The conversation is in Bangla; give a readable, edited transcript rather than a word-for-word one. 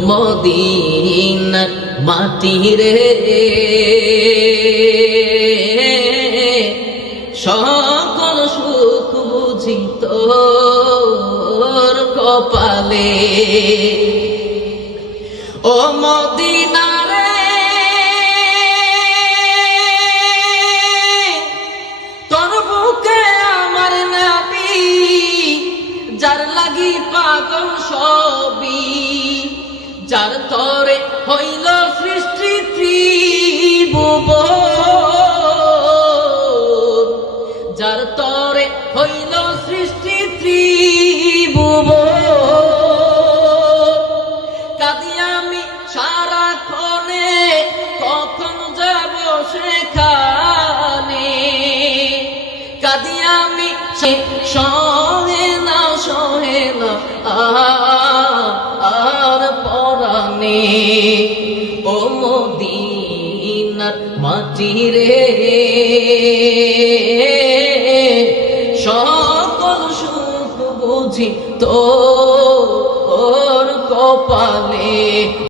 মদিনার মাটি রে সকল সুখ বুঝি তোর কপালে। ও মদিনা রে তোর বুকে আমার নবী, যার লাগি পাগল সবই, যার তরে হইল সৃষ্টি ত্রিভুবন, যার তরে হইল সৃষ্টি ত্রিভুবন। কাঁদি আমি সারাক্ষণে, কখন যাব সেখানে, কাঁদি আমি সহে না আর পরাণে। ও মদিনার মাটি রে সকল সুখ বুঝি তোর কপালে।